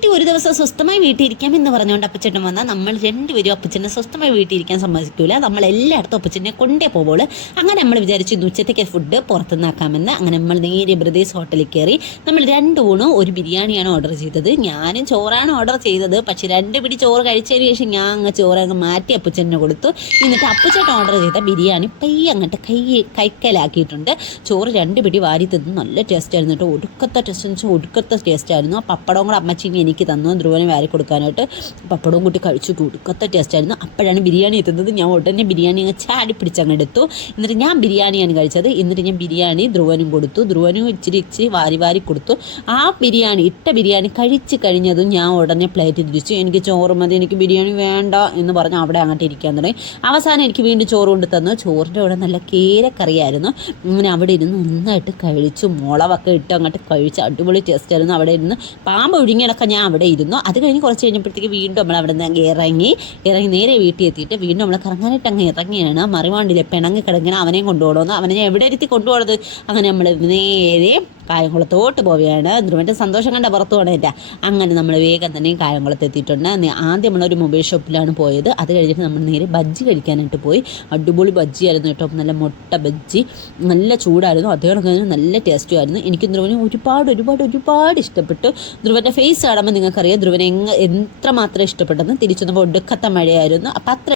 വീട്ടിൽ ഒരു ദിവസം സ്വസ്ഥമായി വീട്ടിൽ ഇരിക്കാം എന്ന് പറഞ്ഞുകൊണ്ട് അപ്പച്ചേട്ടൻ വന്നാൽ നമ്മൾ രണ്ടുപേരും അപ്പച്ചനെ സ്വസ്ഥമായി വീട്ടിൽ ഇരിക്കാൻ സമ്മതിക്കില്ല. നമ്മൾ എല്ലായിടത്തും അപ്പച്ചനെ കൊണ്ടേ പോകുമ്പോൾ അങ്ങനെ നമ്മൾ വിചാരിച്ചു ഇന്ന് ഉച്ചത്തേക്ക് ഫുഡ് പുറത്തുനിന്നാക്കാമെന്ന്. അങ്ങനെ നമ്മൾ നേരെ ബ്രദേഴ്സ് ഹോട്ടലിൽ കയറി. നമ്മൾ 2 ഊണും ഒരു ബിരിയാണിയാണ് ഓർഡർ ചെയ്തത്. ഞാനും ചോറാണ് ഓർഡർ ചെയ്തത്. പക്ഷെ 2 പിടി ചോറ് കഴിച്ചതിന് ശേഷം ഞാൻ ചോറ് മാറ്റി അപ്പച്ചനെ കൊടുത്തു. എന്നിട്ട് അപ്പച്ചേട്ടൻ ഓർഡർ ചെയ്ത ബിരിയാണി പയ്യെ അങ്ങോട്ട് കൈക്കലാക്കിയിട്ടുണ്ട്. ചോറ് 2 പിടി വാരി തിന്ന് നല്ല ടേസ്റ്റ് ആയിരുന്നു കേട്ടോ. ഒടുക്കത്തെ ടേസ്റ്റ് എന്ന് വെച്ചാൽ ഒടുക്കത്തെ ടേസ്റ്റ് ആയിരുന്നു. ആ പപ്പടവും കൂടെ അമ്മച്ചിങ്ങി എനിക്ക് തന്നു ധ്രുവനെ വാരി കൊടുക്കാനായിട്ട്. പപ്പടവും കൂട്ടി കഴിച്ചു ഒടുക്കത്തെ ടേസ്റ്റ് ആയിരുന്നു. അപ്പോഴാണ് ബിരിയാണി എത്തുന്നത്. ഞാൻ ഉടനെ ബിരിയാണി അങ്ങ് ചാടി പിടിച്ചങ്ങ് എടുത്തു. എന്നിട്ട് ഞാൻ ബിരിയാണിയാണ് കഴിച്ചത്. എന്നിട്ട് ഞാൻ ബിരിയാണി ധ്രുവനും കൊടുത്തു. ധ്രുവനും ഇച്ചിരി വാരി കൊടുത്തു. ആ ഇട്ട ബിരിയാണി കഴിച്ച് കഴിഞ്ഞതും ഞാൻ ഉടനെ പ്ലേറ്റ് തിരിച്ചു. എനിക്ക് ചോറ് മതി, എനിക്ക് ബിരിയാണി വേണ്ട എന്ന് പറഞ്ഞ് അവിടെ അങ്ങോട്ട് ഇരിക്കാൻ തുടങ്ങി. അവസാനം എനിക്ക് വീണ്ടും ചോറ് കൊണ്ട് തന്നു. ചോറിൻ്റെ കൂടെ നല്ല കേരക്കറിയായിരുന്നു. അങ്ങനെ അവിടെ ഇരുന്ന് നന്നായിട്ട് കഴിച്ചു. മുളകൊക്കെ ഇട്ട് അങ്ങോട്ട് കഴിച്ച് അടിപൊളി ടേസ്റ്റ് ആയിരുന്നു. അവിടെ ഇരുന്ന് പാമ്പ് ഒഴുങ്ങിയടക്കം ഞാൻ അവിടെ ഇരുന്നു. അത് കഴിഞ്ഞ് കുറച്ച് കഴിഞ്ഞപ്പോഴത്തേക്ക് വീണ്ടും നമ്മൾ അവിടെ നിന്ന് ഇറങ്ങി നേരെ വീട്ടിൽ എത്തിയിട്ട് വീണ്ടും നമ്മൾ കറങ്ങാനായിട്ട് അങ്ങ് ഇറങ്ങിയാണ്. മറിവാണ്ടിലെ പിണങ്ങി കിടങ്ങനെ അവനെയും കൊണ്ടുപോകണമെന്ന്. അവനെ ഞാൻ എവിടെ ഇരുത്തി കൊണ്ടുപോകുന്നത്. അങ്ങനെ നമ്മൾ നേരെ കായംകുളത്തോട്ട് പോവുകയാണ്. ധ്രുവൻ്റെ സന്തോഷം കണ്ട പുറത്തു പോകണേറ്റ. അങ്ങനെ നമ്മൾ വേഗം തന്നെ കായംകുളത്ത് എത്തിയിട്ടുണ്ട്. ആദ്യം നമ്മളൊരു മൊബൈൽ ഷോപ്പിലാണ് പോയത്. അത് കഴിഞ്ഞിട്ട് നമ്മൾ നേരെ ബജ്ജി കഴിക്കാനായിട്ട് പോയി. അടിപൊളി ബജ്ജിയായിരുന്നു കേട്ടോ. നല്ല മുട്ട ബജ്ജി, നല്ല ചൂടായിരുന്നു. അതേപോലെ നല്ല ടേസ്റ്റും ആയിരുന്നു. എനിക്ക് ധ്രുവനെ ഒരുപാട് ഇഷ്ടപ്പെട്ടു. ധ്രുവൻ്റെ ഫേസ് കാണുമ്പോൾ നിങ്ങൾക്കറിയാം ധ്രുവനെ എത്രമാത്രം ഇഷ്ടപ്പെട്ടെന്ന്. തിരിച്ചു വന്നപ്പോൾ ഒടുക്കത്തെ മഴയായിരുന്നു. അപ്പം അത്ര